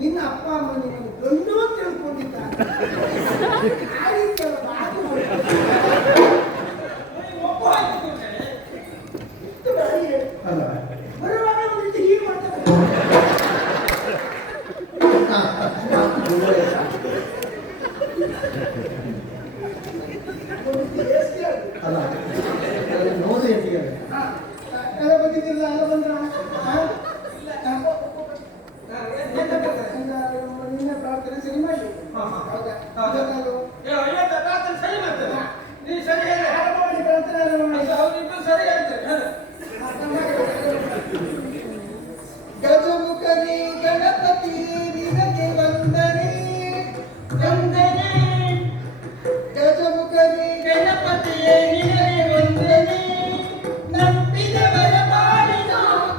ನಿನ್ನ ಅಪ್ಪ ಅಮ್ಮ ನಿನ್ನನ್ನು ಗಂಡು ಅಂತ ತಿಳ್ಕೊಂಡಿದ್ದಾರೆ. ಬರುವಾಗ ಒಂದು ರೀತಿ ಹೀಗೆ ಮಾಡ್ತಾರೆ. ಬಂದಿದ್ದಿಲ್ಲ ಅಲ್ಲ ಬಂದ್ರ ನಿನ್ನ ಪ್ರಾರ್ಥನೆ ಸರಿ ಮಾಡಿ. ಹೌದಾ ಪ್ರಾರ್ಥನೆ ಸರಿ ಮಾಡ್ತೇನೆ. ನೀ ಸರಿ ಹೇಳಿ ಸರಿ ಹೇಳ್ತೇನೆ. ಗಜಮುಖನಿ ಗಣಪತಿ ನಿನಗೆ ವಂದನೆ ವಂದನೆ. ಗಜಮುಖನಿ ಗಣಪತಿಯೇ ನಿನಗೆ ವಂದನೆ. ನಂಬಿದವರ ಬಾಳಿನ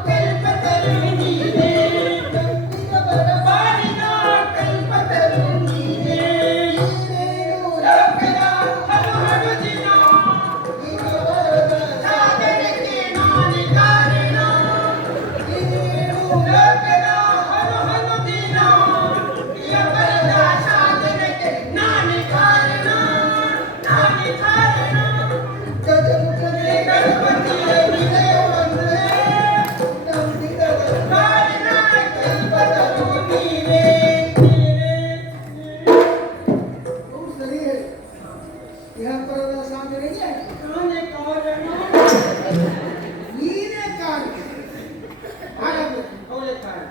ಕಲ್ಪತರು ನೀನೇ. ನಂಬಿದವರ ಬಾಳಿನ ಕಲ್ಪತರು ನೀನೇ. ನೀನೇನು ಲೋಕದ ಹಲವು ದಿನ ಸಾಧನೆಗೆ ನಾನೇ ಕಾರಣ. ನೀನೇನು ಲೋಕದ ಹಲವು ದಿನ ಬರದ ಸಾಧನೆಗೆ ನಾನೇ ಕಾರಣ. ನಾನೇ ಕಾರಣ. ಗಜಮುಖನೇ ಗಣಪತಿಯೇ ನಿನಗೆ ವಂದನೆ. ನಂಬಿದವರ ಬಾಳಿನ ಕಲ್ಪತರು ನೀನೇ. ಸರಿ ಹೇಳಿ. ಇಹಪರದ ಸಾಧನೆಗೆ ನಾನೇ ಕಾರಣ. ನೀನೇ ಕಾರಣ. ಹಾಗಾದ್ರೆ ಅವರೇ ಕಾರಣ.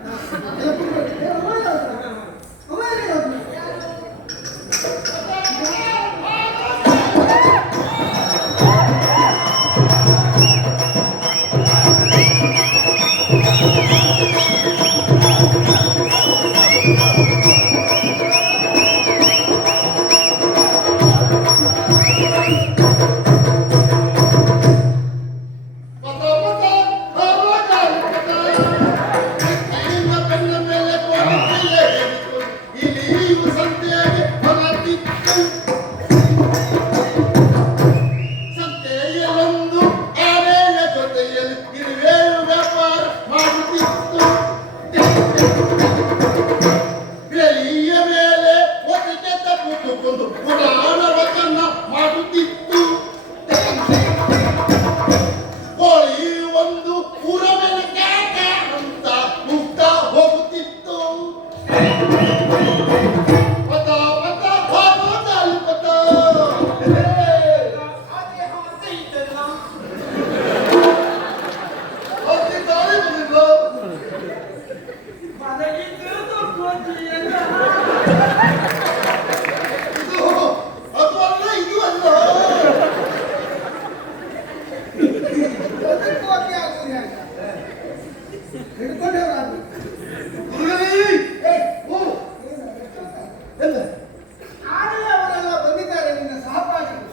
ಅವರೆಲ್ಲ ಬಂದಿದ್ದಾರೆ ನಿನ್ನ ಸಹಪಾಠಿಗಳು.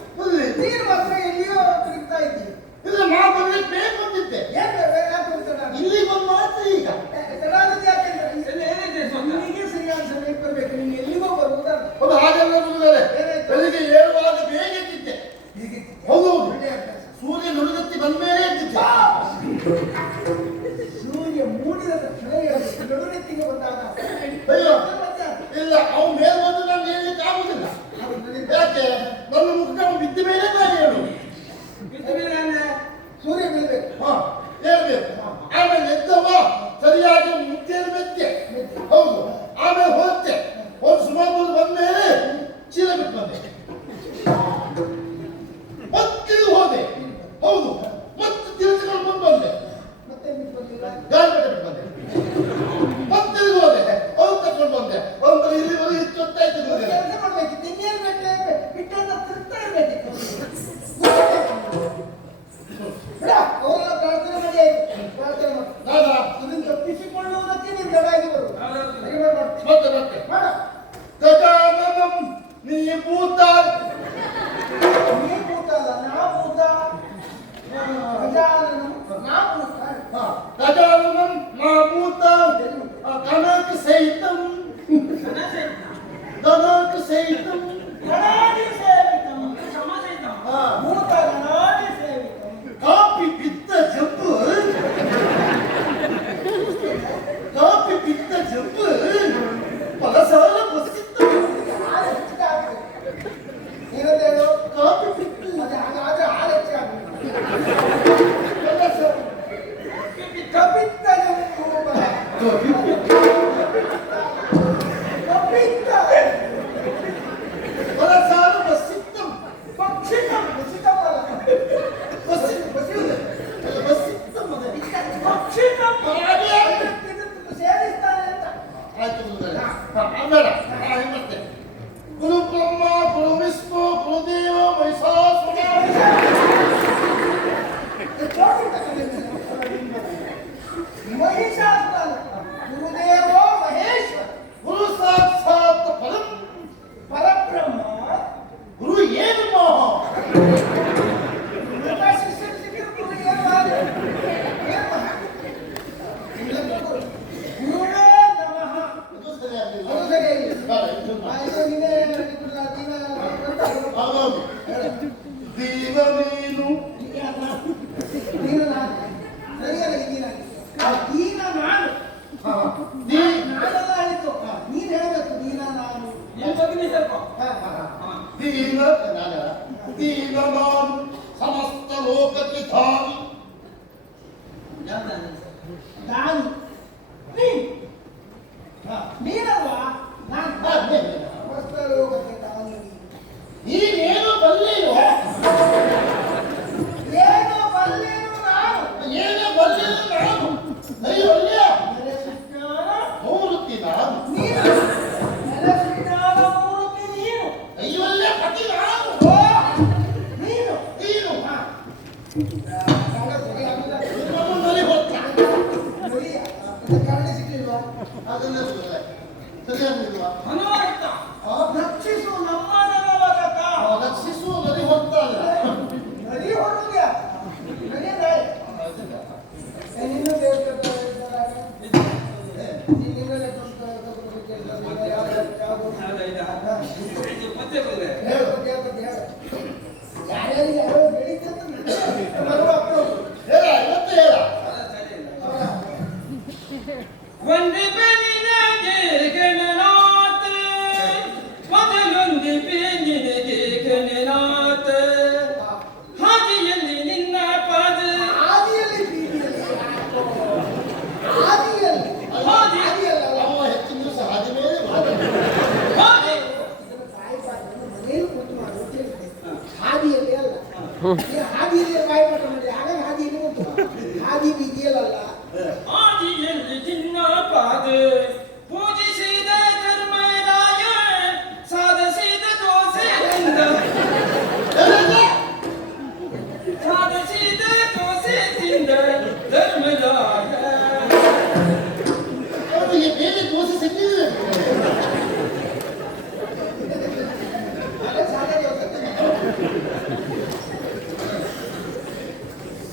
ನೀನು ಮಾತ್ರ ಎಲ್ಲಿಯೋ ತಿರುಗ್ತಾ ಇದ್ದೀವಿ. ಇಲ್ಲ ನಾ ಬಂದಿದ್ದೆ ಬಂದಿದ್ದೆ ಇಲ್ಲಿ ಬಂದು ಮಾತ್ರ ಈಗ ನಿನಗೆ ಸರಿಯಾದ ಸಮಯಕ್ಕೆ ಬರಬೇಕು. ನೀನು ಎಲ್ಲಿಗೋ ಬರುವುದಲ್ಲ. ಒಂದು ಹಾಗೆಲ್ಲ ಬಂದಿದ್ದಾರೆ. ಬೆಳಿಗ್ಗೆ 7 ಆದ ಬೇಗ ಎದ್ದಿದ್ದೆ. ಹೌದು ಸೂರ್ಯ ನುಡಿಗತ್ತಿ ಬಂದ ಮೇಲೆ ಎದ್ದಿದ್ದೆ. ಸೂರ್ಯ ಮೂಡಿದ ತಕ್ಷಣ ನಡುನೆತ್ತಿಗೆ ಬಂದಾಗ ಅಯ್ಯೋ ಇಲ್ಲ ಅವ್ನು ಮೇಲೆ ಬಂದು ನಾನು ಹೇಳಲಿಕ್ಕೆ ಆಗುದಿಲ್ಲ. ಯಾಕೆ ನನ್ನ ಮುಖ ಬಿದ್ದ ಮೇಲೆ ನಾನು ಹೇಳು. ಸೂರ್ಯ ಬೀಳ್ಬೇಕು. ಹೇಳ್ಬೇಕು. ಆಮೇಲೆ ಎದ್ದವ ಸರಿಯಾಗಿ ಮುದ್ದೆಯನ್ನು ಮೆತ್ತೆ. ಹೌದು ಆಮೇಲೆ ಹೋಗ್ತೆ. ಒಂದು ಸುಮಾರು ಬಂದ್ಮೇಲೆ ಚೀಲ ಬಿಟ್ಟು ಬಂದೆ. ಮತ್ತೆ ಹೋದೆ. ಹೌದು ಮತ್ತೆ ತಿರುಗಿಕೊಂಡು ಬಂದು ಬಂದೆ. ಮತ್ತೆ ಗಾಳಿಪಟ ಬಿಟ್ಟು ಬಂದೆ. ಮತ್ತೆ ಹೋದೆ. ಅವ್ರು ತಕೊಂಡು ಬಂದೆ. ಒಂದು ಇಲ್ಲಿವರೆಗೆ ಇಷ್ಟೊತ್ತಾಯ್ತು. ಕೆಲಸ ಮಾಡ್ಬೇಕಿತ್ತು. ಇನ್ನೇನು ಬಿಟ್ಟಂತ ತಿರುಗ್ತಾ ಇರ್ಬೇಕಿತ್ತು. ಅವರೆಲ್ಲ ಪ್ರಾರ್ಥನೆ ಮಾಡಿ ಪ್ರಾರ್ಥನೆ ಮಾಡಿ ಇದನ್ನು ತಪ್ಪಿಸಿಕೊಳ್ಳುವುದಕ್ಕೆ ನೀನು ತಡವಾಗಿ ಬರು. ಮತ್ತೆ ಮತ್ತೆ ಮಾಡ ಗಜಾನನಂ ನೀ ಭೂತ. ನೀ ಭೂತ ಅಲ್ಲ ನಾ ಭೂತ. ಗಜಾನನಂ ನಾ ಭೂತ. ಗಜಾನನಂ ನಾ ಭೂತ ಕನಕ ಸಹಿತ ಸಹಿತಂ ಧನಾಕ್ ಸಹಿತಂ ಹಾ. ಕಾಪಿ ಪಿತ್ತ ಜಂಬು ಕಾಪಿ ಪಿತ್ತ ಜಂಬು ಫಲಸಾಲ ಬಸಿತ್ತ ಕಾಪಿ ಪಿತ್ತ ಫಲಸಾಲ ಬಸಿತ್ತಂ ಬಸಿತ್ತಂ ಆಯ್ತು ಗುರುಗಳೇ. ಆಮೇಲೆ ಮತ್ತೆ ಗುರು ಬ್ರಹ್ಮ ಗುರು ವಿಷ್ಣು ಗುರುದೇವ ಮಹಿಷಾಸುರ ಗುರುದೇವೋ ಮಹೇಶ್ವರ ಗುರು ಸಾಕ್ಷಾತ್ ಪರಂ ಪರಬ್ರಹ್ಮ ಗುರು ಏನು ಮೋಹ ಶಿಷ್ಯರು ಸಿಕ್ಕಿದ್ರು ಗುರು ಏನು ಮಾಡಿ? ಏನು ಮಹಾ? ಗುರುವೇ ನಮಃ. ಇದು ಸರಿಯಾಗಿಲ್ಲ. ಅದು ಸರಿಯಾಗಿಲ್ಲ. ಬೇಡ, ಇದು ಮಾಡು. ಇದು ನಿನ್ನೆ ಹೇಳಿದ್ರಲ್ಲ, ಹೌದೌದು. ದೀನ ನೀನು ನೀನು ನಾನು. ಸರಿಯಲ್ಲ, ನೀನ ನಾನು. ಹಾ. ನೀ ನಾನೆಲ್ಲ ಹೇಳಿದ್ದು. ನೀನು ಹೇಳಬೇಕು, ನೀನ ನಾನು. ಹಾ, ಹಾ, ಹಾ. ದೀನ ನಾನ ದೀನ ನಾನು ಸಮಸ್ತ ಲೋಕಕ್ಕೆ ಧಾವಿ ನಾನು ನೀನು. ಹಾ, ನೀನಲ್ವಾ ನಾನು. ಸಮಸ್ತ ಲೋಕಕ್ಕೆ ನಾನು ನೀನು. ನೀನೇನು ಬಲ್ಲೆಯೋ ಏನು ಬಲ್ಲೆನು ನಾನು. ಏನು ಬಲ್ಲೆಯೋ ನಾನು ನೈವಲ್ಯ ನರಸಿಂಹನ ಮೂರ್ತಿ ನಾನು ನೀನು. ನರಸಿಂಹನ ಮೂರ್ತಿ ನೀನು. ನೈವಲ್ಯ ಪತಿ ನಾನು ಓ, ನೀನು. ನೀನು ಹಾ. ನಿನ್ನನ್ನು ನಲಿ ಹೊತ್ತ ನೋಡಿ, ಅದು ಕರಡಿ ಸಿಕ್ಕಿಲ್ವಾ? ಅದನ್ನೇ ಸರಿಯಾಗಿಲ್ವಾ ರಕ್ಷಿಸು ನಮ್ಮ ನರವರತ. ರಕ್ಷಿಸುವ ನಲಿ ಹೊತ್ತ ಅಲ್ಲ ನದಿ ಹೊರಗೆ ನದಿಯಲ್ಲ. ನಿನ್ನ ದೇವತೆ ನಿನ್ನೆಲ್ಲ ಯಾರ್ಯಾರಿಗೆ ಯಾರೋ ಬೆಳೀತಂತ ಬರುವ ಅಪ್ರೋಚ್. ಹೇಳ ಇವತ್ತು ಹೇಳ ಒಂದು ಬೆನ್ನಿನಗೆ ಗಣನಾಥ ಮೊದಲೊಂದು ಬೆನ್ನಿನಗೆ ಗಣನಾಥ ಹಾದಿಯಲ್ಲಿ ನಿನ್ನ ಪಾದ ಆದಿಯಲ್ಲಿ ಬೀದಿಯಲ್ಲಿ ಯಾಕೋ? ಆದಿಯಲ್ಲಿ ಆದಿಯಲ್ಲ. ಅವ ಹೆಚ್ಚಿನ ದಿವಸ ಹಾದಿ ಮೇಲೆ ಬರೋದು. ಹಾದಿ ಇದನ್ನು ಬಾಯಿಪಾಠ ಮನೆಯಲ್ಲಿ ಕೂತು ಮಾಡು ಅಂತ ಹೇಳಿದೆ. ಹಾದಿಯಲ್ಲಿ ಅಲ್ಲ. ನೀನು ಹಾದಿಯಲ್ಲಿ ಬಾಯಿಪಾಠ ಮಾಡಿ ಹಾಗಾಗಿ ಹಾದಿಯಲ್ಲಿ ಕೂತು. ಹಾದಿ ಬೀದಿಯಲ್ಲ. ಹಾದಿಯಲ್ಲಿ ನಿನ್ನ ಪಾದ ಪೂಜಿಸಿದ ಧರ್ಮರಾಯ ಸಾಧಿಸಿದ ದೋಸೆಯಿಂದ ಸಾಧಿಸಿದ ದೋಸೆಯಿಂದ ಧರ್ಮರಾಯ ಅವನಿಗೆ ಬೇರೆ ದೋಷ ಸಿಕ್ಕಿದ್ರೆ ಅದೇ ಸಾಧನೆ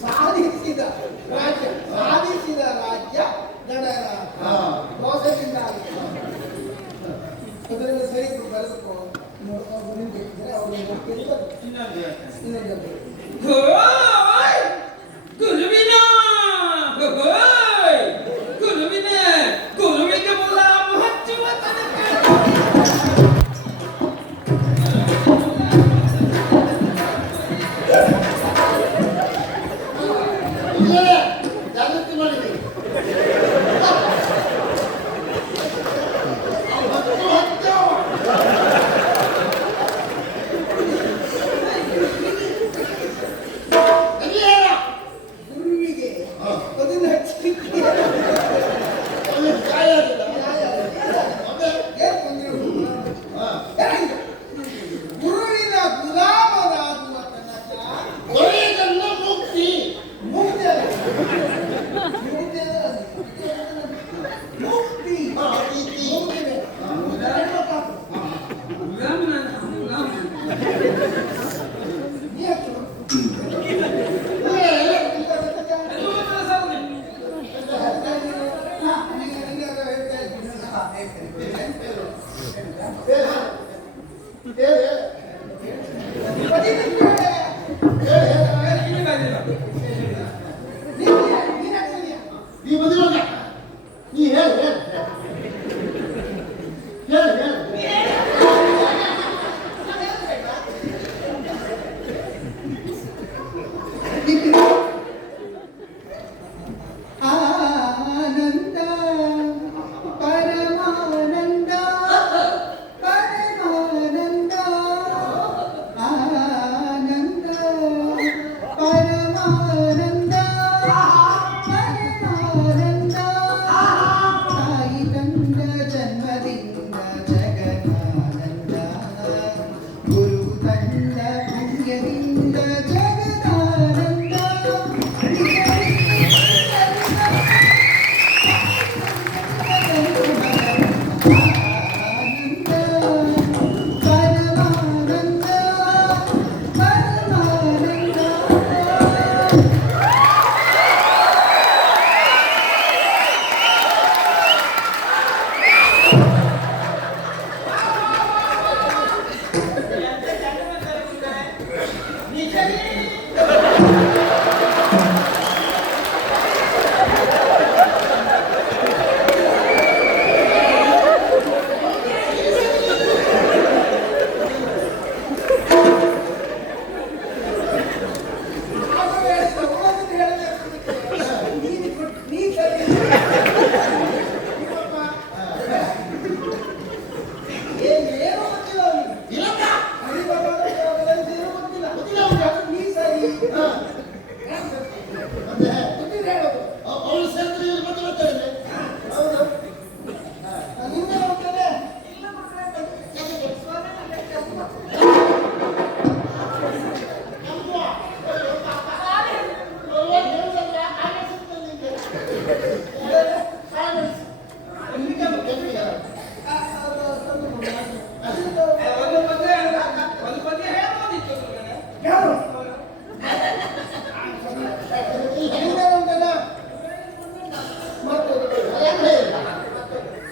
ಸಾಧಿಸಿದ ರಾಜ್ಯ ಸಾಧಿಸಿದ ರಾಜ್ಯ ಗಣರಾಜ್ಯ. ಹಾ. ದೋಷದಿಂದ ಅದರಿಂದ ಸರಿ ಬರೆದುಕೋ. ನೋಡ್ಕೊಂಡು ನಿಂತಿದ್ರೆ ಅವರು ಇನ್ನೊಂದು ಇನ್ನೊಂದು ಹೋಯ್ ಗುರುವಿನ ಹೋಯ್ ಗುರುವಿನ ಗುರುವಿಗೆ ಮುಲಾಮು ಹಚ್ಚುವ ತನಕ ಇಲ್ಲೇ ಜಾಗೃತಿ ಮಾಡಿದ್ದೀವಿ ಹತ್ತು ಹತ್ತು ಆ ನೀ ಬಂದಿರೋದ ನೀ ಹೇಳು ಆನಂದ ಪರಮಾನಂದ ಪರಮಾನಂದ ಆನಂದ ಪರಮಾನಂದ ಪರಮಾನಂದ ತಾಯಿ ತಂದ ಜನ್ಮದಿಂದ ಜಗದಾನಂದ ಗುರು ತಂದ ಪುಣ್ಯದಿಂದ ಜಗದಾನಂದ ಅವಳು ಸೇರಿದ್ರೆ ಇವ್ರು ಮತ್ತೆ ಬರ್ತಾರೆ.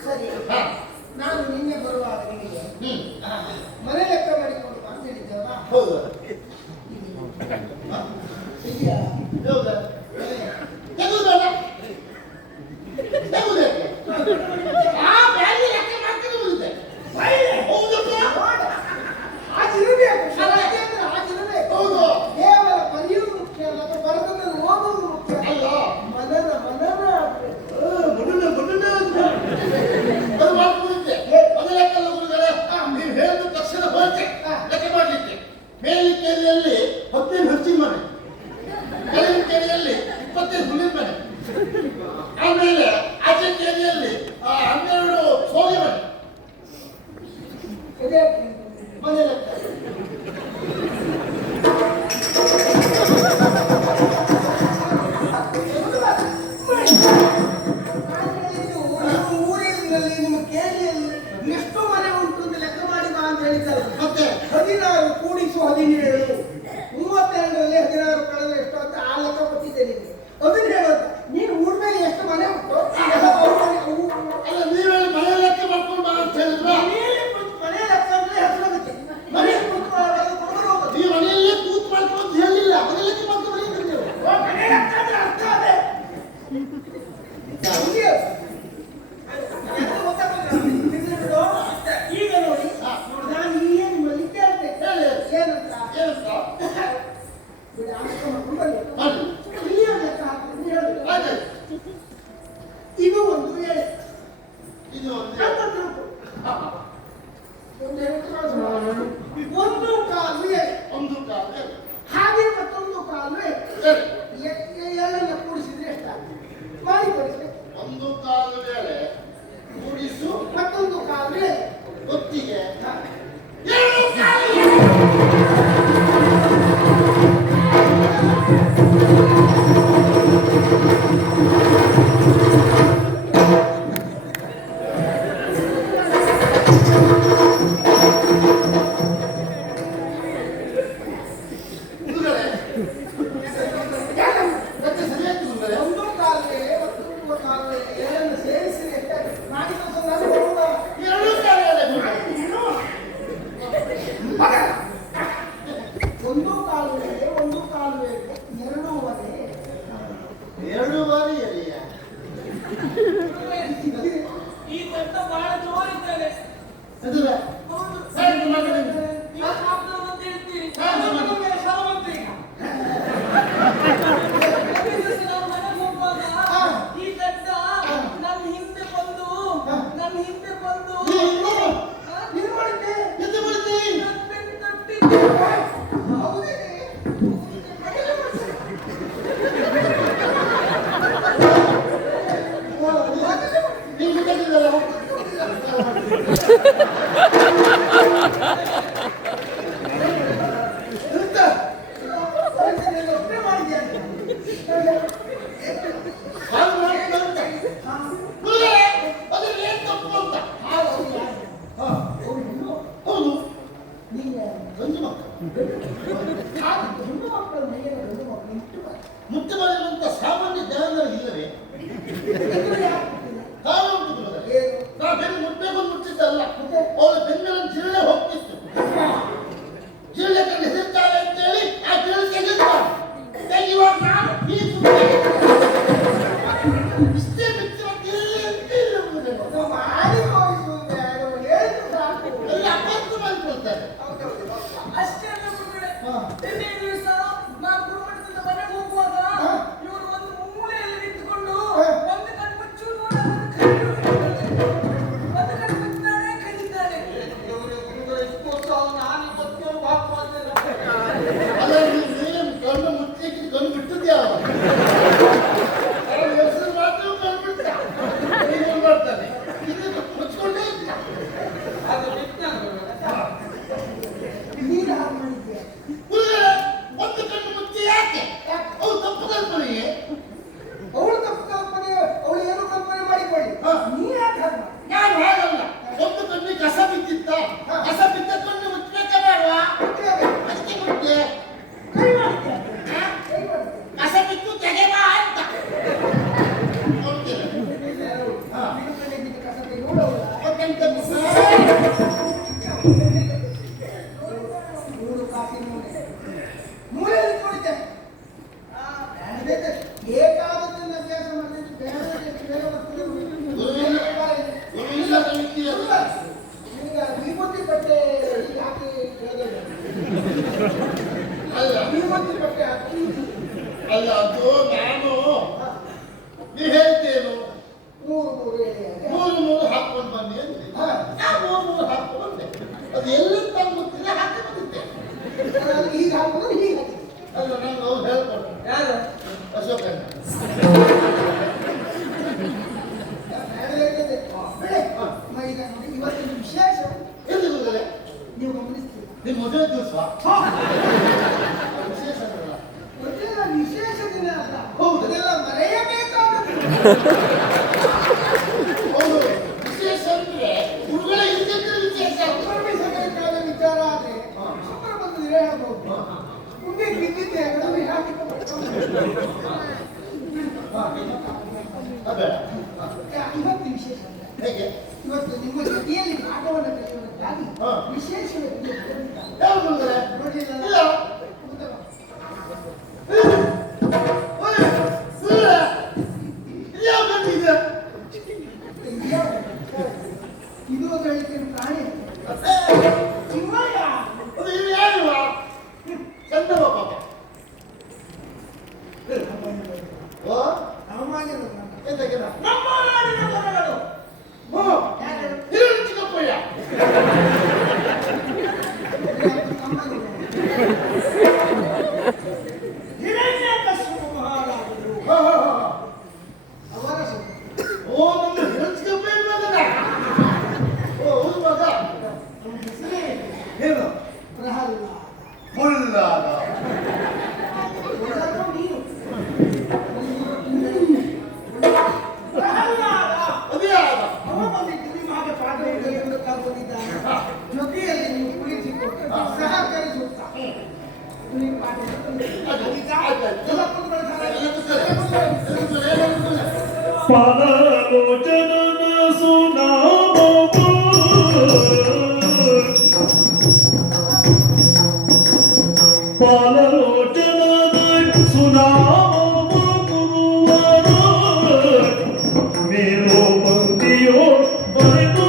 ಸರಿ, ನಾನು ನಿನ್ನೆ ಬರುವಾಗ ನಿಮಗೆ ಮನೆ ಲೆಕ್ಕ ಮಾಡಿಕೊಂಡು ಬಾ ಅಂತ ಹೇಳಿದ್ದಲ್ಲ. ಹೌದು ಇದೆಯಾ? ಹೌದಾ ತೆಗುವುದಲ್ಲ ತೆಗುವುದಕ್ಕೆ ಆ ಬ್ಯಾಗಿ ಲೆಕ್ಕ ಮಾಡ್ಕೊಂಡು ಬಂದಿದ್ದೆ. ಹೌದಪ್ಪ ಹಾಜಿರಬೇಕು, ಶಾಲೆಗೆ ಅಂದ್ರೆ ಹಾಜಿರಬೇಕು. ಹೌದು ಕೇವಲ ಬರೆಯುವುದು ಮುಖ್ಯ ಅಲ್ಲ, ಅಥವಾ ಬರೆದದ್ದನ್ನು ಓದುವುದು ಮುಖ್ಯ ಅಲ್ಲ ಮನನ ಅದು ಮಾಡ್ಕೊಂಡಿದ್ದೆ. ಅದು ಲೆಕ್ಕಲ್ಲ ಗುರುಗಳೇ, ನೀವು ಹೇಳಿದ ತಕ್ಷಣ ಹೋಯ್ತೆ ಲೆಕ್ಕ ಮಾಡಲಿಕ್ಕೆ. ಮೇಲಿನ 15 ಹಚ್ಚಿನ ಮನೆ, ಕೆಳಗಿನ ಕೆರೆಯಲ್ಲಿ 25 ಹುಲ್ಲಿನ ಮನೆ, ಆಮೇಲೆ ಆಚೆ ಕೆರೆಯಲ್ಲಿ 12 ಸೋಗೆ ಮನೆ. ಇದೆ. ಮನೆ ಲೆಕ್ಕ ಊರಿನಲ್ಲಿ ನಿಮ್ಮ ಕೇರಿಯಲ್ಲಿ ಎಷ್ಟು ಮನೆ ಉಂಟು ಅಂತ ಲೆಕ್ಕ ಮಾಡಿ ಬಾ ಅಂತ ಹೇಳಿದ್ದಲ್ಲ. ಮತ್ತೆ 16 ಕೂಡಿಸು 17 32ರಲ್ಲಿ 16 ಕಳೆದ್ರೆ ಎಷ್ಟು ಅಂತ ಆ ಲೆಕ್ಕ ಕೊಟ್ಟಿದ್ದೆ ನಿಮಗೆ. ಅದನ್ನ ಹೇಳೋದು ನೀನು ಊರ ಮೇಲೆ ಎಷ್ಟು ಮನೆ ಉಂಟು ಎಲ್ಲ ಅವ್ರ ಮನೆ ಅಲ್ಲ, ನೀವೇಳಿ ಮನೆ ಲೆಕ್ಕ ಮಾಡ್ಕೊಂಡು ಬಾ ಅಂತ ಹೇಳಿದ್ರ. ಮನೆಯಲ್ಲಿ ಕುಳಿತು ಮನೆ ಲೆಕ್ಕ ಅಂದ್ರೆ ಹೆಸರಾಗುತ್ತೆ. ಮನೆಯಲ್ಲಿ ಕುಳಿತು ಕೊಡೋದು ಹೋಗೋದು. ನೀವು ಮನೆಯಲ್ಲೇ ಕೂತ್ ಮಾಡ್ಕೊಂಡು ಅಂತ ಹೇಳಿಲ್ಲ, ಮನೆ ಲೆಕ್ಕ ಮಾಡ್ಕೊಂಡು ಬಂದಿದ್ದೀರಿ ನೀವು. ಮನೆ ಲೆಕ್ಕ ಅಂದ್ರೆ ಅರ್ಥ ಅದೇ. ಹಂಗೆ ಎಲ್ಲ ಗೊತ್ತಾಗ್ತದೆ. ಈಗ ನೋಡಿ ನಾನು ಈಗ ನಿಮ್ಮಲ್ಲಿ ಕೇಳ್ತೇನೆ. ಹೇಳಿ ಏನಂತ ಏನಂತ ಬಿಡಿ, ಆಮೇಲೆ ಮಾಡ್ಕೊಂಡು ಬನ್ನಿ. ಮಾಡಿ ಇಲ್ಲಿಯ ಲೆಕ್ಕ ಹಾಕಿದ್ರೆ ಹೇಳುದು. ಆಯ್ತು. ಇದು ಒಂದು ಎಳೆ. ಇದು ಒಂದು ಅಂತ ತಿಳ್ಕೊ. ಒಂದು ಎಳೆ ತಗೊಳ್ಳಿ. ಒಂದು ಕಾಲು ಎಳೆ. ಒಂದು ಕಾಲು ಹಾಗೆ ಮತ್ತೊಂದು ಕಾಲು ಎಳೆ. ಎಳೆನ್ನ ಕೂಡಿಸಿದ್ರೆ ಎಷ್ಟಾಗ್ತದೆ ಮಾಡಿ ತೋರಿಸ್ಬೇಕು. ಒಂದು ಕಾಲು ವೇಳೆ ಕೂಡಿಸು ಮತ್ತೊಂದು ಕಾಲು ಎಳೆ. ಹೊತ್ತಿಗೆ ಹ. 2 ಕಾಲು. ಗುರುಗಳೇ, ಲೆಕ್ಕ ಸರಿಯಾಯ್ತು ಗುರುಗಳೇ. ಒಂದು ಕಾಲು ಎಳೆ ಮತ್ತೊಂದು ಕಾಲು ಎಳೆಯನ್ನು ಸೇರಿಸಿ ಮಾಡಿ ತೋರಿಸೋದು ನಾನು ಕೊಡುವುದಲ್ಲ. ಎದುರ ಹೌದು. ಹೇಗೆ ಮಗನಿಗೆ? ನೀವು ಸಾಕ್ತೇವೆ ಅಂತ ಹೇಳ್ತೀರಿ. ಹೌದು. ನಮ್ಮ ಮೇಲೆ ಸಾವಂತ ಈಗ. ಪ್ರತಿ ದಿವಸ ನಾವು ಮನೆಗೆ ಹೋಗುವಾಗ ಈ ಗಡ್ಡ ನನ್ನ ಹಿಂದೆ ಬಂದು ನೀನು ಮಾಡಿದ್ದೆ ಎಂತ ಮಾಡಿದ್ದೆ? ನನ್ನ ಬೆನ್ನು ತಟ್ಟಿದ್ದೆ. ಹೌದೇ? ನೀನು ಕಟ್ಟಿದ್ದಲ್ಲ? ಎಂತ? ಒಬ್ಬನೇ ಮಾಡಿದ್ಯಾ? ಹಾಗೆ ಮಾಡಿದ್ದೆ ಅಂತ. ಹುಡುಗರೇ, ಅದ್ರಲ್ಲಿ ಏನ್ ತಪ್ಪು ಅಂತ? ಹಾ, ಹೌದು. ಗಂಡು ಮಕ್ಕಳು ಮುಟ್ಟು ಮಾಡಿರುವಂತ ಸಾಮಾನ್ಯ ಜ್ಞಾನ ಇಲ್ಲವೇ? ಕಾರಣ ಉಂಟು ಗುರುಗಳೇ. ನಾ ಬೆನ್ನು ಮುಟ್ಟಬೇಕು ಅಂತ ಮುಟ್ಟಿದ್ದಲ್ಲ, ಅವಳ ಬೆನ್ನಲ್ಲಿ ಜಿರಳೆ ಹೋಗ್ತಿತ್ತು. ಜಿರಳೆ ಕಣ್ಣು ಹೆದರ್ತಾರೆ ಅಂತೇಳಿ ಆ ಜಿರಳೆ ತೆಗೆಯುವಾಗ ನಾನು ಈ ಸುಮ್ಮನೆ ಇಷ್ಟೇ ಬಿಟ್ಟು ಇಲ್ಲ ಗುರುಗಳೇ. ಎಲ್ಲ ಅಪರಾಧ ಮಾಡಿಕೊಳ್ತಾರೆ. ಅಷ್ಟೇ ಅಲ್ಲ ಗುರುಗಳೇ, ನಿನ್ನೆ ದಿವಸ ನಾನು ಗುರುಮಠದಿಂದ ಮನೆಗೆ ಹೋಗುವಾಗ ಇವರು ಒಂದು ಮೂಲೆಯಲ್ಲಿ ನಿಂತುಕೊಂಡು ಒಂದು ಕಣ್ಣು ಮುಚ್ಚುವುದು ಒಂದು ಕಣ್ಣು ಮುಚ್ಚಿದ್ದಾನೆ ಕರೀತಾರೆ. ಇವರು ಗುರುಗಳು ಇಷ್ಟು ವರ್ಷ ನಾನು 27 ವಾಕ್ ಮಾಡ್ತೇನೆ. ಅಲ್ಲ ನೀನು ಕಣ್ಣು ಮುಚ್ಚಲಿಕ್ಕೆ ಕಣ್ಣು ಬಿಟ್ಟದ್ಯಾ? ಅವನ ಹೆಸರು ಮಾತ್ರ ಕಣ್ಣು ಬಿಟ್ಟ. ನೀನು ಮಾಡ್ತಾನೆ ಇದು ಮುಚ್ಕೊಂಡೇ ಇದ್ದ. ಅದು ಬಿಟ್ಟು ನೀನು ಹಾಗೆ ಮಾಡಿದ್ಯಾ? ಗುರುಗಳೇ, ಒಂದು ಕಣ್ಣು ಮುಚ್ಚಿ ಯಾಕೆ? ಅವು ತಪ್ಪು ಕಲ್ಪನೆಯೇ? ಅವಳು ತಪ್ಪು ಕಲ್ಪನೆ, ಅವಳು ಏನೋ ಕಲ್ಪನೆ ಮಾಡಿಕೊಳ್ಳಿ. ನೀ ಯಾಕೆ ಹಾಗೆ ಮಾಡಿ? ನಾನು ಹಾಗಲ್ಲ. ಒಂದು ಕಣ್ಣು ಕಸ ಬಿದ್ದಿತ್ತ, ಕಸ ಬಿದ್ದ ಕಣ್ಣು ಮುಚ್ಚಬೇಕ ಬೇಡವಾ? ಅದಕ್ಕೆ ಮುಟ್ಟೆ. ಕೈ ಮಾಡಿದ್ಯಾ? ಹಾ? ಕೈ ಮಾಡಿದ್ಯಾ? ಕಸ ಬಿದ್ದು ತೆಗೆಬಾ ಅಂತ ನೋಡ್ತೀರ? ಹಾ. ನಿನ್ನ ಕಡೆ ಬಿದ್ದ ಕಸ ತೆಗೆಯುವವಳಲ್ಲ. ಯಾಕಂತ ಮೂರು ಕಾಫಿ ಮೂಲೆಯಲ್ಲಿ ಕುಳಿತೆ. ಬೇಕಾದದ್ದನ್ನು ಅಭ್ಯಾಸ ಮಾಡಿದ್ರೆ ಬೇರೆ ವಸ್ತುಗಳು ಗುರುವಿಲ್ಲ ಕಲಿತೀರಲ್ಲ. ಈಗ ವಿಭೂತಿ ಬಟ್ಟೆ ಹಾಕಿ ಕೇಳಿದೆ. ಅಲ್ಲ ವಿಭೂತಿ ಬಟ್ಟೆ ಹಾಕಿ ಅಲ್ಲ ಅದು ನಾನು ನೀ ಹೇಳ್ತೇನು ಮೂರು ಎಳೆಯಾಗೆ. ಮೂರು ಹಾಕೊಂಡು ಬನ್ನಿ ಅಂತೆ. ನಾನು ಮೂರು ಹಾಕೊಂಡು ಬಂದೆ. ಅದು ಎಲ್ಲಿಂದ ಗೊತ್ತಿಲ್ಲ ಹಾಕಿ ಬಂದಿದ್ದೆ. ಹೀಗೆ ಹಾಕೋದು ಹೀಗೆ ಹಾಕಿ. ಅಲ್ಲ ನಾನು ಅವ್ರು ಹೇಳ್ಕೊಡ್ತಾರೆ. ಯಾರು? ಅಶೋಕಣ್ಣ. ಈಗ ನೋಡಿ ಇವತ್ತಿನ ವಿಶೇಷ ಎಲ್ಲಿ ಗುರುಗಳೇ? ನೀವು ಗಮನಿಸ್ತೀರಿ. ನಿಮ್ಮ ಮದುವೆ ದಿವಸ ವಿಶೇಷ ಅಲ್ಲ. ಗೊತ್ತಿಲ್ಲ, ವಿಶೇಷ ದಿನ ಅಲ್ಲ. ಹೌದು. ಅದೆಲ್ಲ ಮರೆಯಬೇಕಾದದ್ದು. ಹೌದು, ವಿಶೇಷ ಅಂದ್ರೆ ಗುರುಗಳೇ ಇದ್ದದ್ದು ವಿಶೇಷ. ಸಂಭ್ರಮಿಸಬೇಕಾದ ವಿಚಾರ ಆದ್ರೆ ಸುಮ್ಮನೆ ಬಂದು ಹೇಳ್ಬೋದು. ಮುಂದೆ ಬಿದ್ದಿದ್ದೆ ಅದನ್ನು ಹಾಕಿಕೊಂಡು ಬೇಡ. ಇವತ್ತು ವಿಶೇಷ ಅಂದ್ರೆ ಹೇಗೆ? ಇವತ್ತು ನಿಮ್ಮ ಜೊತೆಯಲ್ಲಿ ಪಾಠವನ್ನು ಕಲಿಯುವುದಕ್ಕಾಗಿ ವಿಶೇಷ ಯಾವ ಗುರುಗಳೇ? ನೋಡಿಲ್ಲ. ಇಲ್ಲ. ಯಾವ ಬಂದಿದೆ? ಇದು ಹೇಳಿಕೆ ಪ್ರಾಣಿ ಚಿಮ್ಮಯ್ಯ. ಅದು ಇವು ಯಾರು? ಚಂದವ ಪಾಪ. ಓ ಸಾಮಾನ್ಯರು ಎಂತಕ್ಕೆ? ನಮ್ಮ ನಾಡಿನ ಮರಗಳು. ಯಾರು? ಹಿರಣ್ಯ ಚಿಕ್ಕಪ್ಪಯ್ಯ. ಹಿರಣ್ಯಕಶಿಪು ಮಹಾರಾಜರು ಅವರ ಓ ನಮ್ಮ ಹಿರಣ್ಯ ಚಿಕ್ಕಪ್ಪಯ್ಯನ ಮಗನ. ಓ ಹೌದು ಮಗ. ಹೆಸರೇ ಏನು? ಪ್ರಹ್ಲಾದ. ಮುಲ್ಲಾದ. ಪ್ರಹ್ಲಾದ ನೀನು. ಪ್ರಹ್ಲಾದ ಅದೇ ಆದ. ಅವ ಬಂದಿದ್ದು ನಿಮ್ಮ ಹಾಗೆ ಪಾಠವನ್ನು ಕಲಿಯುವುದಕ್ಕಾಗಿ ಬಂದಿದ್ದಾನೆ. ಜೊತೆಯಲ್ಲಿ ನೀವು ಕುಳಿಸಿಕೊಂಡು ಸಹಕರಿಸುತ್ತಾ ನೀವು ಪಾಠವನ್ನು ಕಲಿಯುತ್ತೀರಿ. ಈಗ ಎಲ್ಲ ಕುತ್ಕೊಳ್ಳಿ, ಪಾದಲೋಚನನ ಸುನಾಮವು ಪಾದಲೋಚನನ ಸುನಾಮವು ಗುರುವರು ಮೇಲೋ ಪಂಕ್ತಿಯೋ ಬರೆದು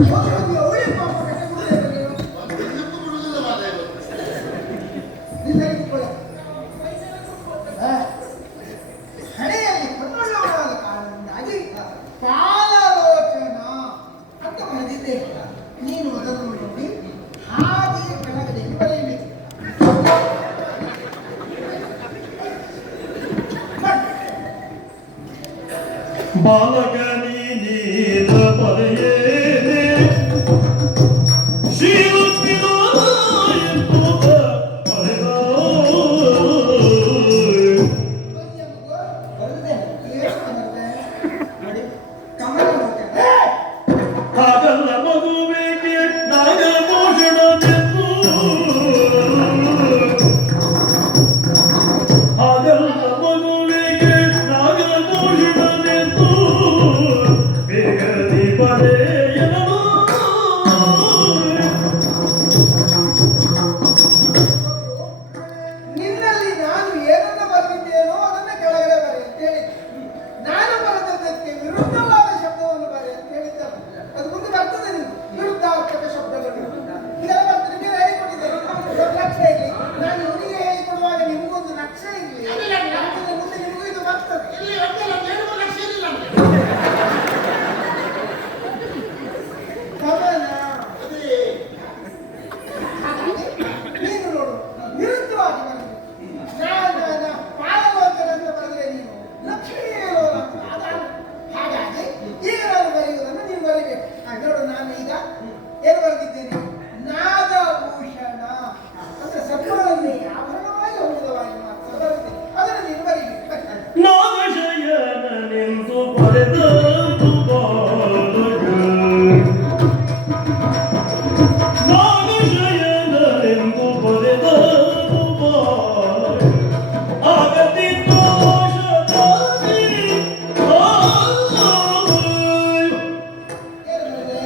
ಅವಳಿ ಪಾಪ ಕಟ್ಟಬಹುದು ನೀವು ಇದಕ್ಕೂ ಬಿಡುವುದಿಲ್ಲ ಮಾರಾಯ ಇವತ್ತು. ನಿಲ್ಲಿಸಿಕೊಳ್ಳ ಹಣೆಯಲ್ಲಿ ಕಣ್ಣುಳ್ಳವರಾದ ಕಾರಣದಿಂದಾಗಿ ಪಾಲಲೋಚನ ಅಂತ ಬರೆದಿದ್ದೆ. ನೀನು ಅದನ್ನು ನೋಡಿ ಹಾಗೆ ಕೆಳಗಡೆ ಬರೆಯಬೇಕು. ಬಾಲಕ ನೀನ ಪರೆಯೇನೆ ಶ್ರೀಮಂತಿನೋ ಎಂಬುದ ಪರೆದ ಹಾಗಲ್ಲ ಮಗುವಿಗೆ ನಾಗಭೂಷಣವೆಂದು ಹಾಗಲ್ಲ ಮಗುವಿಗೆ ನಾಗಭೂಷಣವೆಂದು ಬೇಗದಿ ಬರೆಯಲು ನಿನ್ನಲ್ಲಿ ನಾನು ಏನನ್ನ ಬರೆದಿದ್ದೇನೋ ಅದನ್ನ ಕೆಳಗಡೆ ಬರೆ ಅಂತ ಹೇಳಿದ್ದೆ. ನಾನು ಬರೆದದ್ದಕ್ಕೆ ವಿರುದ್ಧವಾದ ಶಬ್ದವನ್ನು ಬರೆ ಅಂತ ಹೇಳಿದ್ದರು. ಅದು ಮುಂದೆ ಬರ್ತದೆ. ನೀವು ವಿರುದ್ಧಾರ್ಥಕ ಶಬ್ದಗಳು ಇದೆಲ್ಲ ಬರ್ತದೆ. ನೀವು ಹೇಳಿಕೊಟ್ಟಿದ್ದೇನೆ ಒಂದು ನಕ್ಷೆ ಇರಲಿ. ನಾನು ಇವನಿಗೆ ಹೇಳಿಕೊಡುವಾಗ ನಿಮಗೊಂದು ನಕ್ಷೆ ಇರಲಿ. ಮುಂದೆ ನಿಮಗೂ ಇದು ಬರ್ತದೆ. ಇಲ್ಲಿ ಒಟ್ಟೆ ನಮ್ಗೆ ಏನು ಲಕ್ಷ್ಯ ಇಲ್ಲ ನಮ್ಗೆ. ಕವನ ಅದೇ ನೀನು ನೋಡು ವಿರುದ್ಧವಾಗಿ ಬರೆದು ಪಾಲಲೋಚನ ಅಂತ ಬರೆದ್ರೆ ನೀನು ಲಕ್ಷ್ಮೀಯೋ ಹಾಗಾಗಿ ಈಗ ನಾನು ಬರೆಯುವುದನ್ನು ನೀವು ಬರೀಬೇಕು. ನೋಡು ನಾನು ಈಗ ಏನು ಬರೆದಿದ್ದೇನೆ? ನಾಗಭೂಷಣ ಅಂದ್ರೆ ಸತ್ವದಲ್ಲಿ ಆಭರಣವಾಗಿ ಹೊಂದಿದವಾಗಿ ಮಾತ್ರ ಬರೆದಿದ್ದೇನೆ. ಅದನ್ನು ನೀನು ಬರೀಬೇಕು. ನಾಗಶಯನನೆಂದು ಬರೆದಂತು ಬಾಲಕ ನಾಗಶಯನನೆಂದು ಬರೆದಂತು ಬಾಲಕ ಆಗತಿ ದೋಷದಲ್ಲಿ ಏನು ಬರೆದೆ?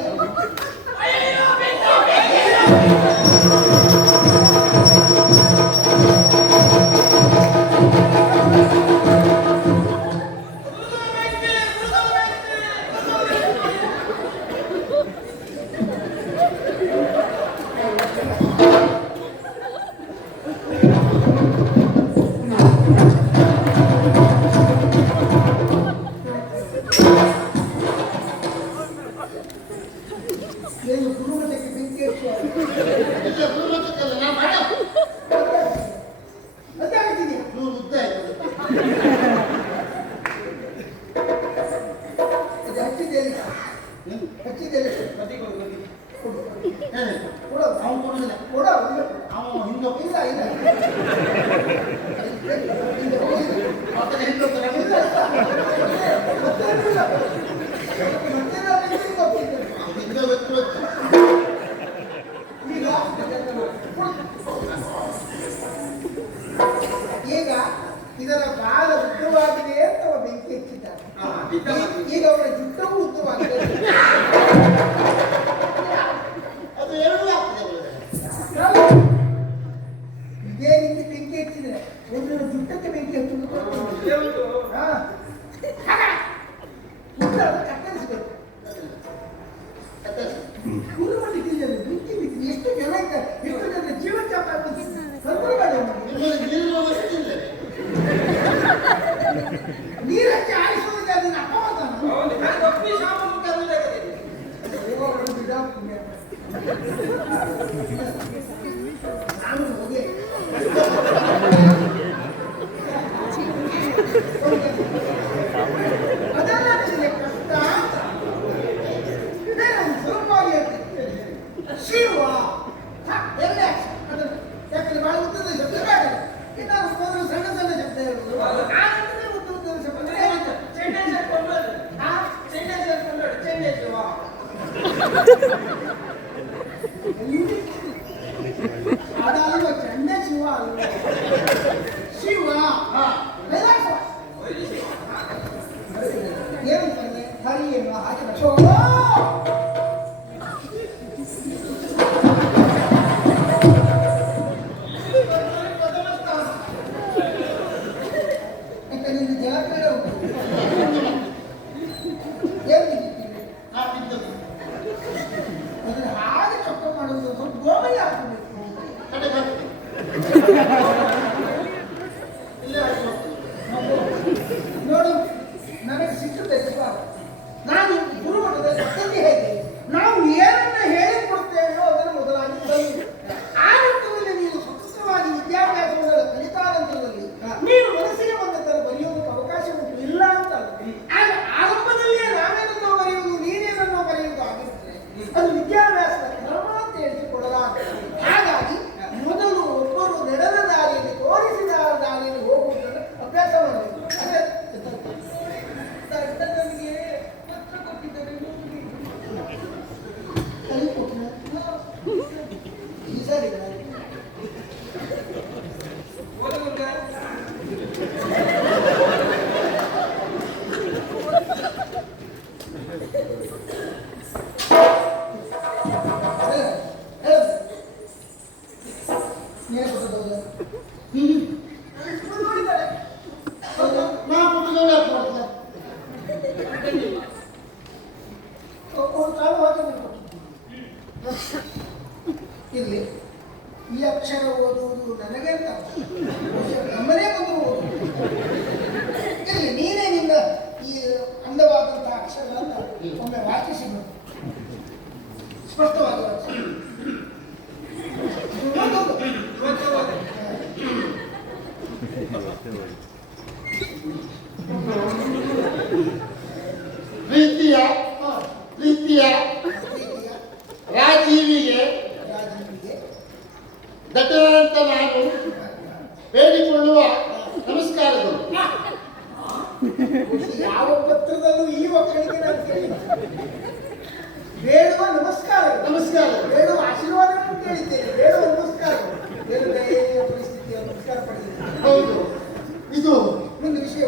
ಏನು ಗುರುಮಠಕ್ಕೆ ಬೆಂಕಿ ಹಚ್ಚುವಾಗ ಇಲ್ಲ ಪೂರ್ವಕಲ್ಲ ನಾ ಮಾಡ ಅದೇ ಆಗ್ತಿದೆಯಾ? ನೂರು ಉದ್ದ ಆಯ್ತು. ಅದು ಹಚ್ಚಿದ್ದೇನೆ ಹಚ್ಚಿದ್ದೇನೆ ಏನಾಯ್ತು? ಕೊಡ ಅವ್ನು ಕೊಡುದಿಲ್ಲ. ಕೊಡ ಅವನು ಹಿಂದೆ ಇಲ್ಲ ಇಲ್ಲ ಮತ್ತೆ ಹಿಂದೆ ಹೋಗ್ತಾನೆ. ಇಲ್ಲ ಮತ್ತೇನಿಲ್ಲ. ಮತ್ತೆ ನಾನು ಇದಕ್ಕೆ ಹೋಗ್ತಿದ್ದೇನೆ. ಹಿಂದೆ ಹೋಗ್ತು. ಈಗ ಇದರ ಬಾಲ ಉದ್ದವಾಗಿದೆ ಅಂತ ಅವ ಬೆಂಕಿ ಹಚ್ಚಿದ್ದಾನೆ. ಈಗ ಅವರ ಜುಟ್ಟವು ಉದ್ದವಾಗಿದೆ. ಅದು ಎರಡೂ ಆಗ್ತದೆ ಅವಳಿಗೆ. ಇದೇ ರೀತಿ ಬೆಂಕಿ ಹಚ್ಚಿದ್ರೆ ಒಂದು ಜುಟ್ಟಕ್ಕೆ ಬೆಂಕಿ ಹಚ್ಚುವುದು ಕತ್ತರಿಸಬೇಕು. ಗುರುಮಠಕ್ಕೆ ಬೆಂಕಿ ಬಿಸಿ ಎಷ್ಟು ಜನ ಇದ್ದಾರೆ, ಎಷ್ಟು ಜನ ಜೀವ ಚಾಪಾಗಿ ಸಂದರ್ಭ ನಿಮ್ಮಲ್ಲಿ ನೀರಿನ ವ್ಯವಸ್ಥೆ ಇಲ್ಲ. ನೀರು ಹಚ್ಚಿ ಆರಿಸುವುದಕ್ಕೆ ಅದನ್ನ ಅಪವಾದನ. ನಾನು ಹೋಗಿ ಅದೆಲ್ಲ ನನಗೆ ಕಷ್ಟ ಅಂತ. ಇದೇ ನಾನು ಸುಲಭವಾಗಿ ಹೇಳ್ತೀನಿ. ಶಿವ ಎಲ್ಲ ಅದನ್ನು ಯಾಕಂದ್ರೆ ಬಹಳ ಉದ್ದದ ಶಬ್ದ ಬೇಡ. ಇನ್ನು ಮೊದಲು ಸಣ್ಣ ಸಣ್ಣ ಶಬ್ದ ಹೇಳುವುದು. ಆನಂತರ ಉದ್ದದ ಶಬ್ದ ಚೆಂಡೆ ಸೇರ್ಕೊಂಡು ಚೆಂಡೆ ಸೇರ್ಕೊಂಡು ಚೆಂಡೆ ಶಿವ ಅದಲ್ವ ಚೆಂಡೆ ಶಿವ ಅಲ್ವ ಶಿವ relax. ಏನು ತಂದೆ ಹರಿ ಎನ್ನುವ ಹಾಗೆ ಬರ್ತದೆ. ನಿನ್ನ ಜಲಕ್ರೀಡೆ ಉಂಟು. ಏನು ಆ ಬಿದ್ದದ್ದು. ಇಲ್ಲೇ ಆಯ್ತು. ನೋಡು, ನನಗೆ ಸಿಕ್ಕುತ್ತೆ ಸುಮಾರು. ನಾನು ಗುರುಮಠದ ಪದ್ಧತಿ ಹೇಗೆ ನಾವು ಏನನ್ನ ಹೇಳಿಕೊಡ್ತೇವೆಯೋ ಅದನ್ನು ಮೊದಲಾಗಿ ಕಲಿಯುವುದು. ಆ ನಿಟ್ಟಿನಲ್ಲಿ ನೀನು ಸ್ವತಂತ್ರವಾಗಿ ವಿದ್ಯಾಭ್ಯಾಸವನ್ನು ಕಲಿತಾ ನಂತರದಲ್ಲಿ ನೀನು ಮನಸ್ಸಿಗೆ ಬಂದ ಬರೆಯೋದಕ್ಕೆ ಅವಕಾಶ ಉಂಟು, ಇಲ್ಲ ಅಂತ ಅಲ್ಲ. ಆಗ ಆರಂಭದಲ್ಲಿಯೇ ನಾವೇನನ್ನೋ ಬರೆಯುವುದು ನೀನೇನನ್ನೋ ಬರೆಯುವುದು ಆಗಿರ್ತದೆ. ಅದು ವಿದ್ಯಾಭ್ಯಾಸದ ಕ್ರಮ ಅಂತ ಹೇಳಿಸಿಕೊಡಲಾಗ್ತದೆ. ಹಾಗಾಗಿ ಮೊದಲು ಒಬ್ಬರು ನಡೆದ ದಾರಿಯಲ್ಲಿ ತೋರಿಸಿದ ದಾರಿಯಲ್ಲಿ ಹೋಗುವುದನ್ನು ಅಭ್ಯಾಸ ಮಾಡಬೇಕು. ಅದೇ ನನಗೆ ಪತ್ರ ಕೊಟ್ಟಿದ್ದಾರೆ ಈ ಸರಿ ಇರ್ಲಿ, ಈ ಅಕ್ಷರ ಓದುವುದು ನನಗೆ ಅಂತ ನಮ್ಮನೇ ಬಂದು ಓದುವುದು ಇರ್ಲಿ. ನೀನೇ ನಿನ್ನ ಈ ಅಂದವಾದಂತಹ ಅಕ್ಷರಗಳನ್ನು ಒಮ್ಮೆ ವಾಚಿಸಿ ನೋಡಿ, ಸ್ಪಷ್ಟವಾಗಿ ವಾಚಿಸಿ. ಪ್ರೀತಿಯ ರಾಜೀವಿಗೆ ದಟ್ಟನಂತ ನಾನು ಬೇಡಿಕೊಳ್ಳುವ ನಮಸ್ಕಾರಗಳು. ಯಾವ ಪತ್ರದಲ್ಲೂ ಈ ಮಕ್ಕಳಿಗೆ ನಾನು ಕೇಳಿಲ್ಲ. ಬೇಡುವ ನಮಸ್ಕಾರ, ಬೇಡುವ ಆಶೀರ್ವಾದ ಕೇಳಿದ್ದೇನೆ, ಬೇಡುವ ನಮಸ್ಕಾರ. ಪರಿಸ್ಥಿತಿಯ ನಮಸ್ಕಾರ ಪಡೆದಿದ್ದೇನೆ. ಹೌದು, ಇದು ಒಂದು ವಿಷಯ.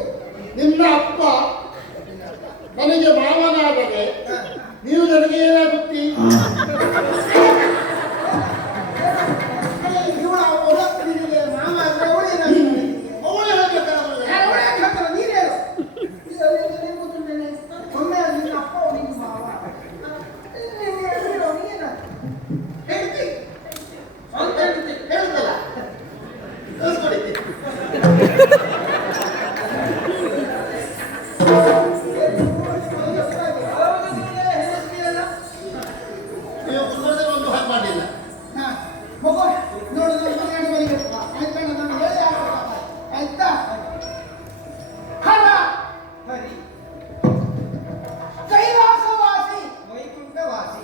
ನಿನ್ನ ಅಪ್ಪ ನನಗೆ ಮಾವನಾದರೆ ನೀವು ನನಗೆ ಏನಾಗುತ್ತಿ? ಮಾಮ ಅಂದ್ರೆ ಅವಳು ಏನಾಗ್ತದೆ? ಅವಳು ಹೇಳ್ಬೇಕಾದ್ರೆ ನೀನು ಹೇಳು. ಒಮ್ಮೆ ನಿನ್ನ ಅಪ್ಪ ನಿನ್ನ ಮಾವ ಹೇಳ್ತಿ ಅಂತ ಹೇಳ್ತಿ ಹೇಳ್ತಲ್ಲ ಕಳಿಸ್ಕೊಡಿದ್ದೆ. ನೀವು ಕುಟುಂಬದಲ್ಲಿ ಒಂದು ಹಾಗೆ ಮಾಡಲಿಲ್ಲ. ಮಗು ನೋಡು, ನನ್ನ ಮನೆಯಾಗ ಬರೀಬೇಕು ಆಯ್ತಾ? ನಾನು ಹೇಳಿ ಆಯ್ತಾ? ಹರ ಹರಿ ಕೈಲಾಸವಾಸಿ ವೈಕುಂಠವಾಸಿ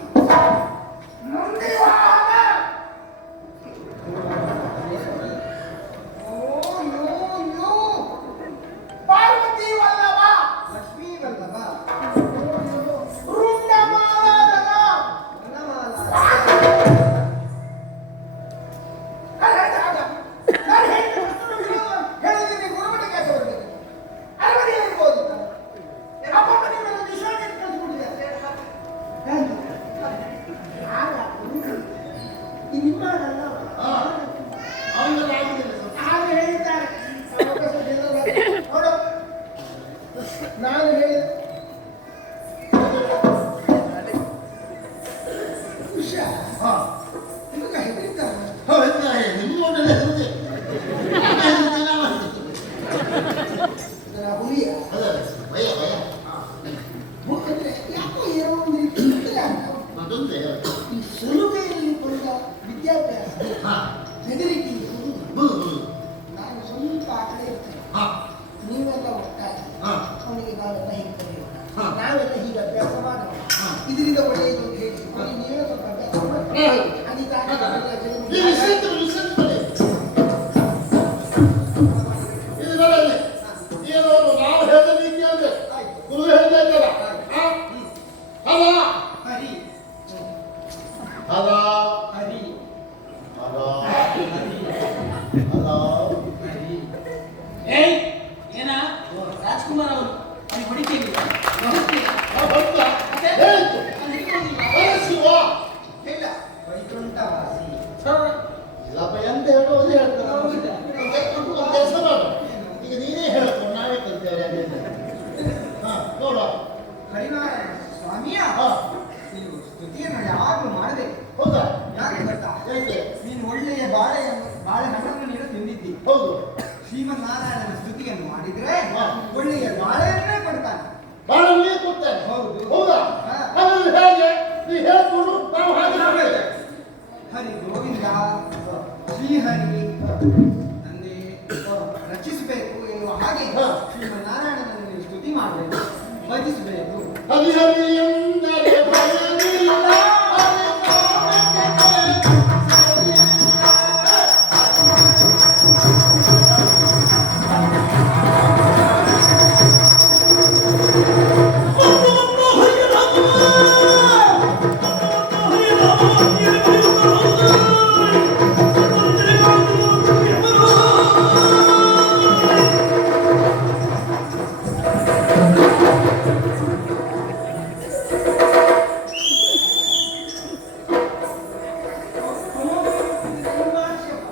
ನಂದಿವಾಹನ ಪಾರ್ವತಿ ವಲ್ಲಭ ಲಕ್ಷ್ಮೀ ವಲ್ಲಭ ವೃಂದಮಾಲಾಧರ ಹೇಳೋದಕ್ಕೆ ಗುರುಮಠಕ್ಕೆ ಯಾಕೆ ಬರಬೇಕು? ಅರವಡಿ ಹೇಳ್ಬೋದು. ಅಪ್ಪ ಮನೆ ಮೇಲೆ ವಿಶ್ವಾಸ ಕಳಿಸ್ಬಿಟ್ಟಿದೆ. ಈ ನಿಮ್ಮಲ್ಲ ಅವನಿಗೆಲ್ಲ ಆಗುದಿಲ್ಲ. ಆಗ ಹೇಳ್ತಾರೆ ನೋಡು, ನಾನು ಹೇಳಿದ ವಿಷಯ ನಿಮಗೆ ಹೆದರಿದ್ದಾರೆ. ನಿಮ್ಮ ಒಡನೆ ಇರುವುದೇ ಇದರ ಹುಲಿಯ ಅದ ಭಯ ಭಯ ಅಂದ್ರೆ ಯಾಕೋ ಏನೋ ಒಂದು ರೀತಿ ತೊಂದರೆ ಆಗ್ತವೆ. ಅದೊಂದೇ. ಈ ಸುಲಭೆಯಲ್ಲಿ ಬಂದ ವಿದ್ಯಾಭ್ಯಾಸ ಹೆದರಿಕೆ ನಾನು ಸ್ವಲ್ಪ ಆ ಕಡೆ ಇರ್ತೇನೆ, ನೀವೆಲ್ಲ ಒಟ್ಟಾಗಿ ಅವನಿಗೆ ನಾವೆಲ್ಲ ಹೀಗೆ ಕಲಿಯೋಣ, ನಾವೆಲ್ಲ ಹೀಗೆ ಅಭ್ಯಾಸ ಮಾಡೋಣ, ಇದರಿಂದ ಒಳ್ಳೆಯದು ಅಂತ ಹೇಳಿ ಅವನಿಗೆ ನೀವೇ ಸ್ವಲ್ಪ ಅಭ್ಯಾಸ ಮಾಡಿ ಏನೋ ನಾವು ಹೇಳಿದ ರೀತಿ ಅಂದ್ರೆ ಗುರು ಹೇಳ್ತಾ ಇದ್ದಲ್ಲ. ಹರಿ ಹಲ ಹರಿ ಹಲ ಏಯ್ ಏನ ರಾಜ್ಕುಮಾರ್ ಅವರು ಅಲ್ಲಿ ಹೊಡಿತೀವಿ ಇಲ್ಲ ವೈಕುಂಠವಾಸಿ ಇಲ್ಲಪ್ಪ ಎಂತ ಹೇಳೋದು ಹೇಳ್ತಾರೆ. ಕೆಲಸ ಮಾಡು, ಈಗ ನೀನೇ ಹೇಳ್ಕೊ, ನಾವೇ ಕಲ್ತೇವೆ. ನೋಡುವ ಹರಿನಾರಾಯಣ ಸ್ವಾಮಿಯ ನೀವು ಸ್ತುತಿಯನ್ನು ಯಾವಾಗಲೂ ಮಾಡಬೇಕು. ಹೌದಾ?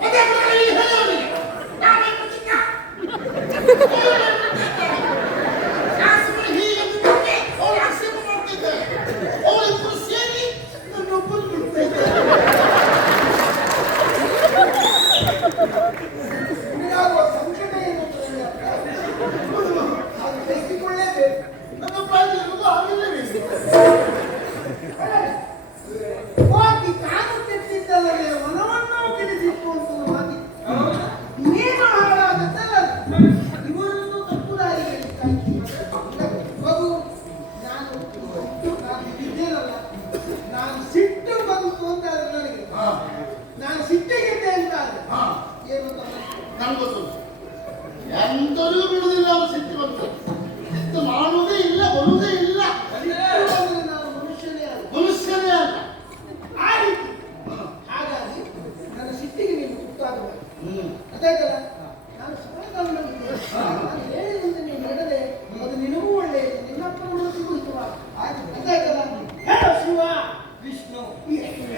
ಮತ್ತೆ ನಾನು ಈ ಹೇಳೋನಿಗೆ ನಾನೇನು ಚಿಕ್ಕ ನಾನು ಸುಮ್ಮನೆ ಹೀಗೆ ಅಂದಿದ್ದಕ್ಕೆ ಅವಳು ಆಕ್ಷೇಪ ಮಾಡ್ತಿದ್ದಾರೆ. ಅವಳಿಬ್ಬರು ಸೇರಿ ನನ್ನೊಬ್ಬರು ಬಿಡ್ತಾ ಇದ್ದಾರೆ. ನಿನಗಾಗುವ ಸಂಕಟ ಏನು ತಿಳಿಯಲ್ಲ. ಅದು ಬೆಳೆಸಿಕೊಳ್ಳೇಬೇಕು. ನನ್ನ ಪ್ರಾಯದಲ್ಲೂ ಆಗಿಲ್ಲವೇ? ಹೋಗಿ ಕಾಲು ತೆತ್ತಿದ್ದಲ್ಲದೆ ಮನವನ್ನು ಕೆಡಿಸಿಕೊಂಡು ಹೋಗಿ ನೀನು ಹಾಳಾದದ್ದಲ್ಲ. ಇವರನ್ನು ತಪ್ಪು ದಾರಿಯಲ್ಲಿ ಮಗು ನಾನು ಇದ್ದೇನಲ್ಲ, ನಾನು ಸಿಟ್ಟು ಬದುಕು ಅಂತಾದ್ರೆ ನನಗೆ ಹಾ ನಾನು ಸಿಟ್ಟಿಗಿದ್ದೆ ಅಂತಾದ್ರೆ ಹಾ ಏನು ನನ್ಗೆ ಗೊತ್ತು. ಎಂತರೂ ಬಿಡುವುದಿಲ್ಲ ಅವರು ಸಿಟ್ಟಿವಂತ. ಸಿಟ್ಟು ಮಾಡುವುದೇ ಇಲ್ಲ, ಬರುವುದೇ ಇಲ್ಲ. ನಾನು ಮನುಷ್ಯನೇ ಅಲ್ಲ. ಮನುಷ್ಯನೇ ಅಲ್ಲ. ಆ ರೀತಿ ಹಾಗಾಗಿ ನನ್ನ ಸಿಟ್ಟಿಗೆ ನೀನು ತುತ್ತಾಗಬೇಕು. ಅದಾಯ್ತಲ್ಲ, ನಾನು ಸಮಯಕಾಲದಲ್ಲಿ ನಾನು ಹೇಳಿದಂತೆ ನೀನು ನಡೆದೆ, ಅದು ನಿನಗೂ ಒಳ್ಳೆಯದು, ನಿನ್ನಪ್ಪನ ಮನಸ್ಸಿಗೂ ಹಿತವಾದ. ಅದಾಯ್ತಲ್ಲ, ಹೇಳು ಶಿವ ವಿಷ್ಣು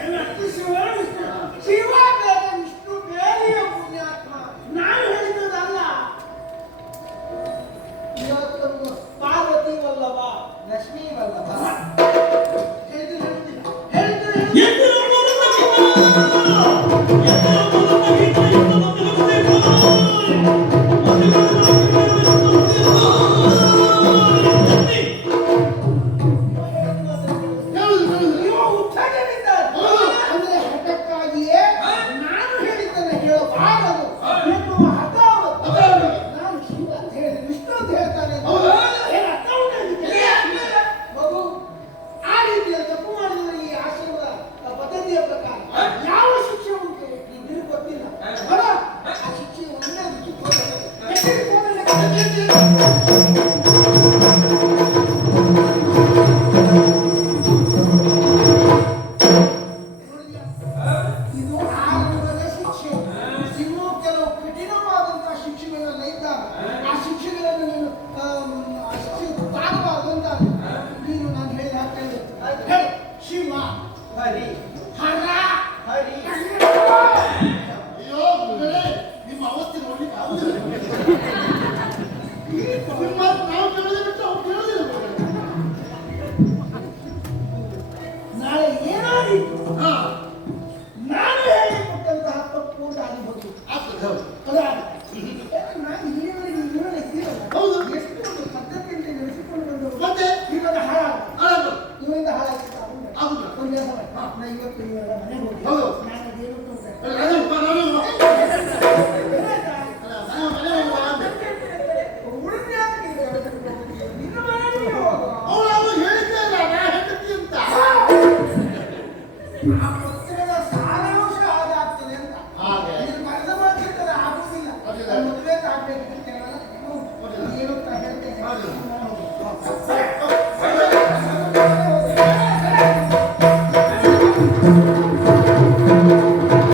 ಏನರ್ಥ ಶಿವ ವಿಷ್ಣು? ಶಿವ ಬೇರೆ ವಿಷ್ಣು ಬೇರೆಯ ಪುಣ್ಯಾತ್ಮ. ನಾನು ಹೇಳಿದ್ದಲ್ಲ. ಇವತ್ತು ಪಾರ್ವತಿ ವಲ್ಲಭ, ಲಕ್ಷ್ಮೀ ವಲ್ಲಭ ಹೇಳಿದ್ದು ಹೇಳ್ತೀನಿ. ನೀವು ಉತ್ಸಾಹದಿಂದಾಗಿ ಅಂದ್ರೆ ಹಠಕ್ಕಾಗಿಯೇ ನಾನು ಹೇಳಿದ್ದನ್ನು ಹೇಳಬಾರದು ಎನ್ನುವ ಹಠ ಅವತ್ತು. ನಾನು ಶಿವ ಅಂತ ಹೇಳಿದೆ, ವಿಷ್ಣು ಅಂತ ಹೇಳ್ತಾನೆ ಅಂತ. ಏನು ಅರ್ಥ ಉಂಟಾ ಇದಕ್ಕೆ? ಮಗು, ಆ ರೀತಿಯ ತಪ್ಪು ಮಾಡಿದವರಿಗೆ ಈ ಆಶ್ರಮದ ಪದ್ಧತಿಯ ಪ್ರಕಾರ ಯಾವ ಶಿಕ್ಷೆ ಉಂಟು ನಿನಗೆ ಗೊತ್ತಿಲ್ಲ. ಬರ, ಆ ಶಿಕ್ಷೆ ಒಂದೇ ಇದು ಆರಂಭದ ಶಿಕ್ಷೆ. ಇನ್ನೂ ಕೆಲವು ಕಠಿಣವಾದಂತಹ ಶಿಕ್ಷೆಗಳೆಲ್ಲ ಇದ್ದಾಗ ಆ ಶಿಕ್ಷೆಗಳನ್ನು ನೀನು ಆ ಶಿಕ್ಷೆ ತಾಗಬಾರದು ಅಂತ ನೀನು ನಾನು ಹೇಳಿ ಹಾಕ್ತೇನೆ. ಹೇಳಿ ಶಿವ ಹರಿ ಹರ ಹರಿ. ಅಯ್ಯೋ ಗುರುಗಳೇ, ನಿಮ್ಮ ಅವಸ್ಥೆ ನೋಡ್ಲಿಕ್ಕೆ ಆಗುದಿಲ್ಲ. ನಿಮ್ಮ ನಾವು ಕೇಳೋದೇ ಬಿಟ್ಟು ಅವ್ರು ಕೇಳೋದಿಲ್ಲ ಗುರುಗಳೇ. ನಾಳೆ ಏನಾದೀತು ಹಾ ನಾನು ಹೇಳಿಕೊಟ್ಟಂತಹ ತಪ್ಪು ಅಂತ ಆಗಿರ್ಬೋದು. ಆಗ್ತದೆ. ಹೌದು ನಾನು ಇಲ್ಲಿಯವರೆಗೆ ಜೀವನ ಇದ್ದೀರಲ್ಲ, ಹೌದು. ಎಷ್ಟು ಒಂದು ಪದ್ಧತಿಯಲ್ಲಿ ನಡೆಸಿಕೊಂಡು ಬಂದವರು ಮತ್ತೆ ಇವಾಗ ಹಾಳಾಗ ಹಾಳಾಗೋದು. ಇವರಿಂದ ಹಾಳಾಗಿತ್ತು ಆಗುದಿಲ್ಲ. ಒಂದು ಕೆಲಸ ಮಾಡಿ. ನಾ ಇವತ್ತು ಇವರ ಮನೆಗೆ ಹೋಗಿ ಹೌದು. ನಾನು ಅದೇನು ಅಂತ ಅಲ್ಲ, ನಾನು ಬಾ, ನಾನು ಬಾ. ಏನಾಯ್ತಾ? ಅಲ್ಲ, ನಾನು ಮನೆ ಹೋಗುವ ಅಂದೆ. ಉಳಿದ ಯಾಕೆ ನೀವು ಅದಕ್ಕೆ ಹೋಗ್ತೀರಿ? ನಿನ್ನ ಮನೆಗೆ ಹೋಗು. ಅವ್ಳು ಅವಾಗ ಹೇಳಿದ್ದೇ ಇಲ್ಲ, ನಾ ಹೆಂಡತಿ ಅಂತ. ಆ ಪತ್ರದ ಸಾರಾಂಶ ಆದಾಗ್ತದೆ ಅಂತ. ಹಾಗೆ. ನೀನು ಮನದ ಮಾತಿದ್ದರೆ ಆಗುವುದಿಲ್ಲ. ಅದಿಲ್ಲ. ಮದುವೆ ಆಗ್ಬೇಕು ಅಂತ ಕೇಳಲ್ಲ. ಏನು ಅಂತ ಹೇಳ್ತೇನೆ. ಹಾಗೆ.